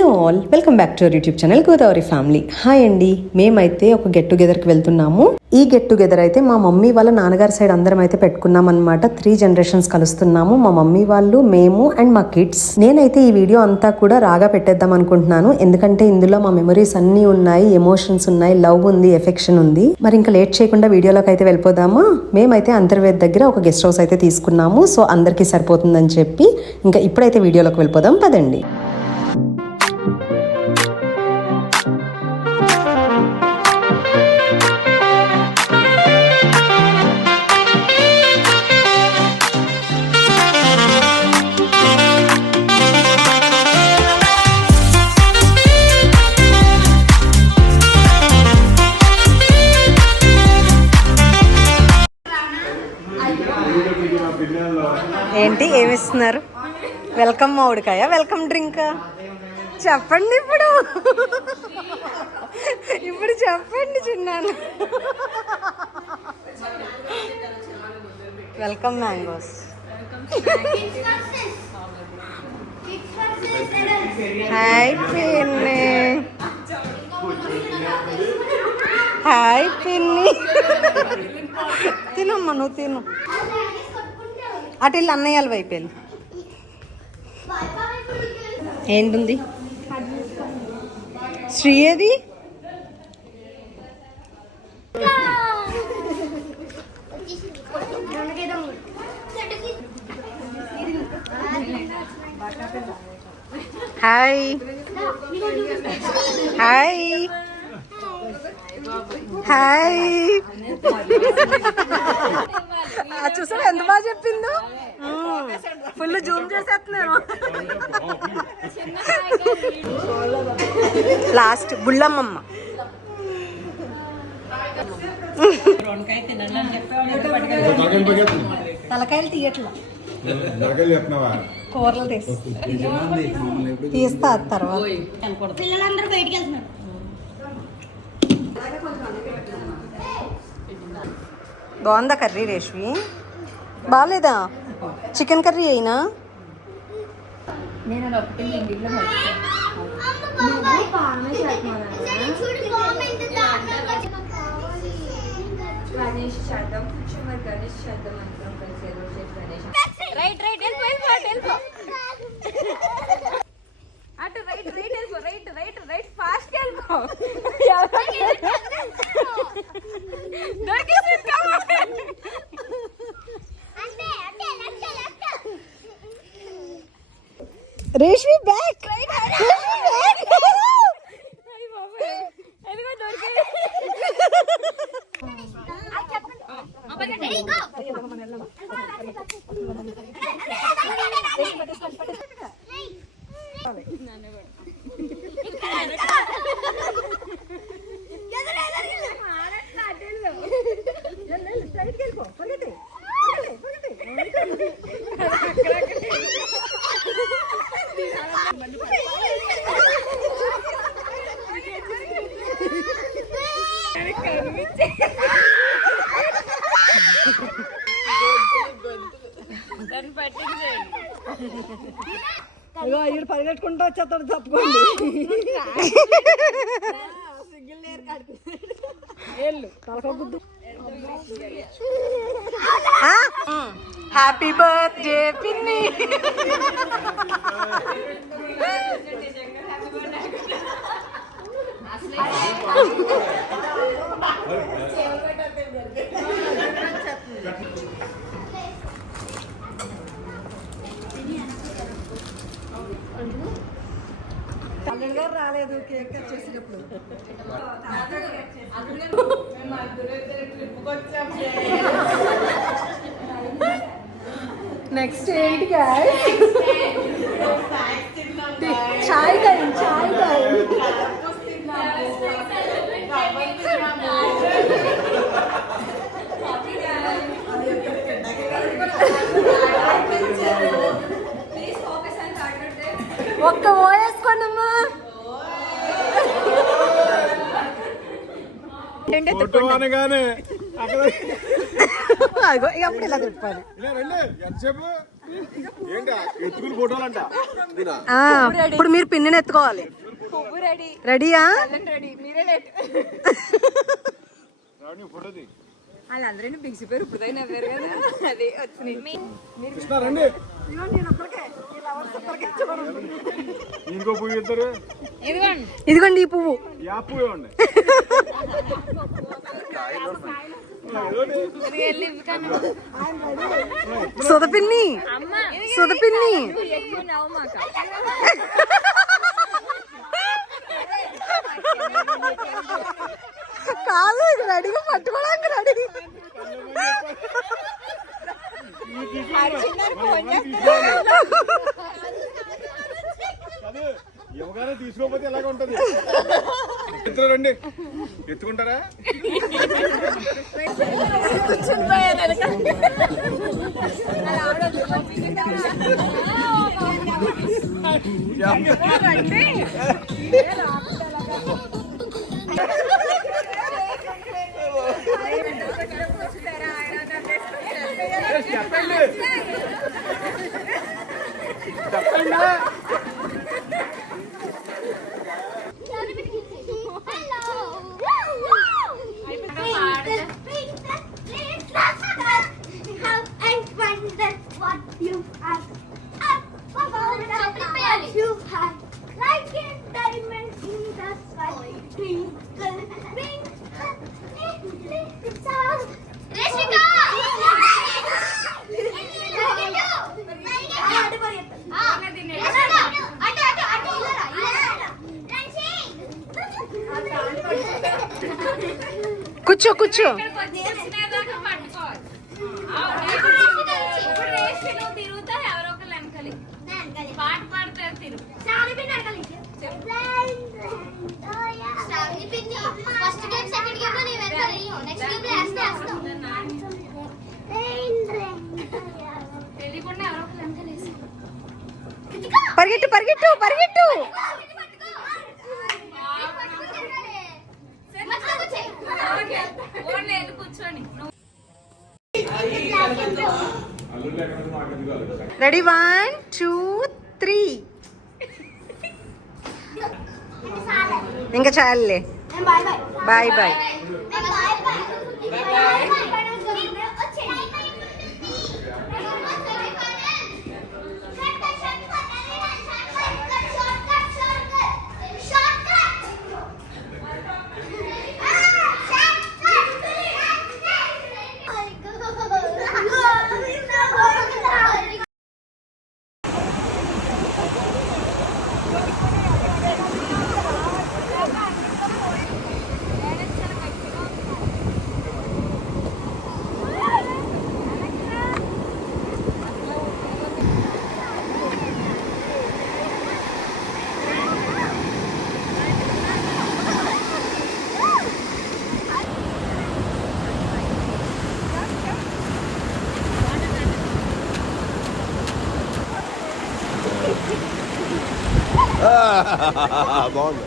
Hello all, welcome back to our YouTube channel Godavari family. Hi అండి, మేమైతే ఒక get టుగెదర్కి వెళ్తున్నాము. ఈ గెట్ టుగెదర్ అయితే మా మమ్మీ వాళ్ళ నాన్నగారి సైడ్ అందరం అయితే పెట్టుకున్నాం అనమాట. 3 జనరేషన్స్ కలుస్తున్నాము, మా మమ్మీ వాళ్ళు, మేము అండ్ మా కిడ్స్. నేనైతే ఈ వీడియో అంతా కూడా రాగా పెట్టేద్దాం అనుకుంటున్నాను, ఎందుకంటే ఇందులో మా మెమరీస్ అన్నీ ఉన్నాయి, ఎమోషన్స్ ఉన్నాయి, లవ్ ఉంది, ఎఫెక్షన్ ఉంది. మరి ఇంకా లేట్ చేయకుండా వీడియోలోకి అయితే వెళ్ళిపోదామా. మేమైతే అంతర్వేద్ దగ్గర ఒక గెస్ట్ హౌస్ అయితే తీసుకున్నాము, సో అందరికీ సరిపోతుందని చెప్పి ఇంకా ఇప్పుడైతే వీడియోలోకి వెళ్ళిపోదాం పదండి. ఏంటి ఏమిస్తున్నారు? వెల్కమ్ మామిడికాయ, వెల్కమ్ డ్రింక్ చెప్పండి. ఇప్పుడు చెప్పండి చిన్నాను. Welcome mangoes. హాయ్ పిన్ని. హాయ్ పిన్ని. తినమ్మా, నువ్వు తిను. అటు వెళ్ళి అన్నయ్యాల వైపు వెళ్ళి. ఏంటుంది శ్రీ? ఏది హాయ్ హాయ్ హాయ్. చూసాడు ఎంత బాగా చెప్పిందో. ఫుల్ జూమ్ చేసేస్తున్నాను. లాస్ట్ బుల్లమ్మమ్మ. తలకాయలు తీయట్లా, కూరలు తీస్తా తర్వాత. పిల్లలందరూ బయటికి వెళ్తున్నారు. బాగుందా కర్రీ రేష్మి? బాగాలేదా? చికెన్ కర్రీ అయినా రేష్మి బ్యాక్. అయ్యో పరిగెట్టుకుంటూ వచ్చేస్తాడు, తప్పుకోండి. హ్యాపీ బర్త్డే పిన్ని. అల్లుడు గారు రాలేదు కేక్ కట్ చేసేటప్పుడు. నెక్స్ట్ ఏంటి చాయ్ టైం, చాయ్ టైం. ఒక్క ఓయేసుకోండమ్మా. అదిగో అప్పుడు ఇలా తిప్పాలి. ఇప్పుడు మీరు పిన్నిని ఎత్తుకోవాలి. రెడీయా? వాళ్ళందరూ బిగిసిపోయారు. ఇప్పుడైనా కదా అది వచ్చినాయి. ఇదిగోండి ఈ పువ్వు. సుధపిన్ని సుధపిన్ని కాదు, ఇది రెడీగా పట్టుకోవడానికి రెడీ. యువగానే తీసుకోకపోతే ఎలాగ ఉంటది? రండి, ఎత్తుకుంటారా? కూర్చో కూర్చో. పరిగెట్టు పరిగెట్టు పరిగెట్టు. రెడీ 1 2 3. ఇంకా చాలులే. Bye bye. బాగుంది.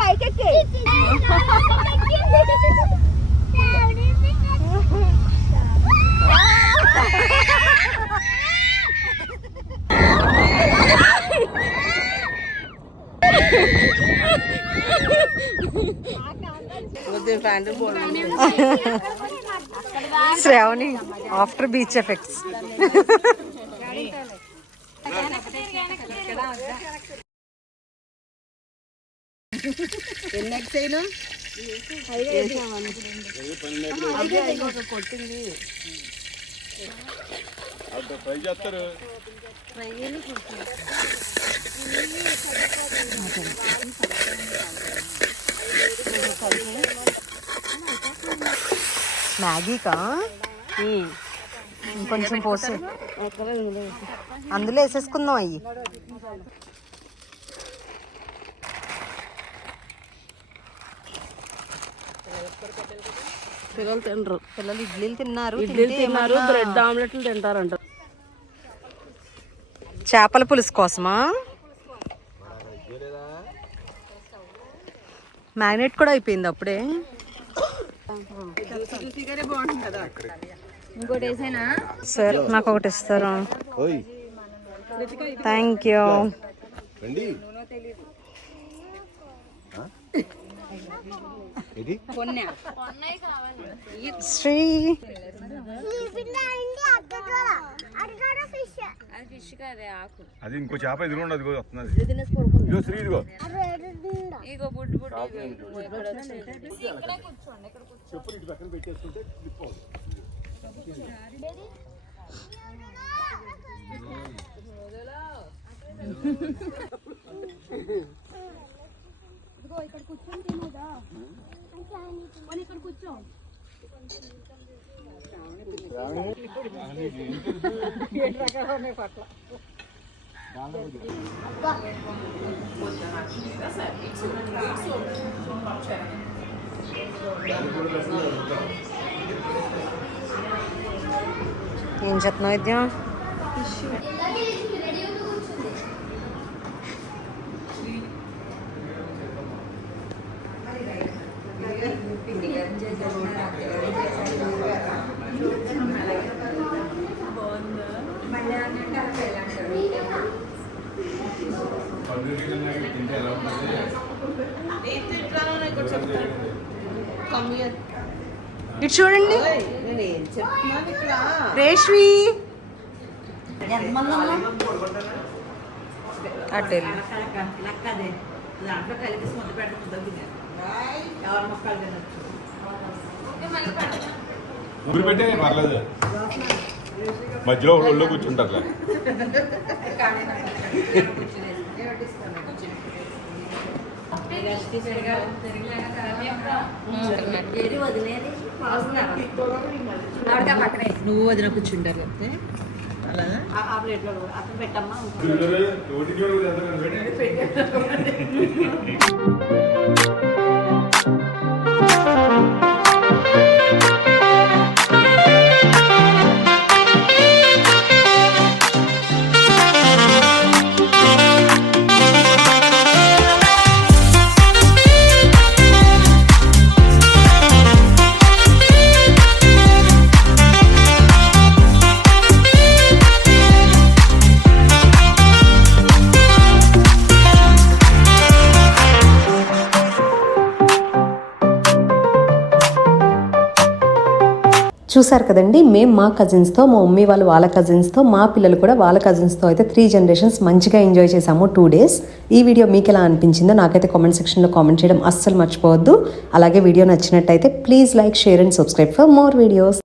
పైకెక్కి శ్రావణి ఆఫ్టర్ బీచ్ ఎఫెక్ట్స్. ఎన్ని ఎక్సైలు కొట్టింది ట్రై చేస్తారు. మ్యాగీకా ఇంకొంచెం పోసి అందులో వేసేసుకుందాం. అయ్యి పిల్లలు తినరు. పిల్లలు ఇడ్లీలు తిన్నారు, ఇడ్లీలు తిన్నారు, బ్రెడ్ ఆమ్లెట్లు తింటారంట. చేపల పులుసు కోసమా? మ్యాగ్నెట్ కూడా అయిపోయింది అప్పుడే. ఇంకోటి వేసేనా? సార్ నాకు ఒకటి ఇస్తారా? Thank you. శ్రీ అది ఇంకో చేప ఎదురుండి, అది వస్తున్నది. ఇదిగో శ్రీ, ఇదిగో చెప్పులు ఇటు పక్కన పెట్టేసుకుంటే ఇక్కడ కూర్చొని తినేదా? ఇక్కడ కూర్చో. ఏం చెప్తున్నావు విద్య? ఇటు చూడండి రేష్మి, అటు ఊరు పెట్టే పర్లేదు, మధ్యలో ఒళ్ళో కూర్చుంటారు. నువ్వు వదిన కూర్చుంటారు చెప్తే అలాగా ఆ ప్లేట్లో అక్కడ పెట్టమ్మా. చూసారు కదండి, మేము మా కజిన్స్తో, మా మమ్మీ వాళ్ళు వాళ్ళ కజిన్స్తో, మా పిల్లలు కూడా వాళ్ళ కజిన్స్తో అయితే 3 generations మంచిగా ఎంజాయ్ చేసాము 2 days. ఈ వీడియో మీకు ఎలా అనిపించిందో నాకైతే కామెంట్ సెక్షన్లో కామెంట్ చేయడం అస్సలు మర్చిపోవద్దు. అలాగే వీడియో నచ్చినట్టయితే please like, share and subscribe for more videos.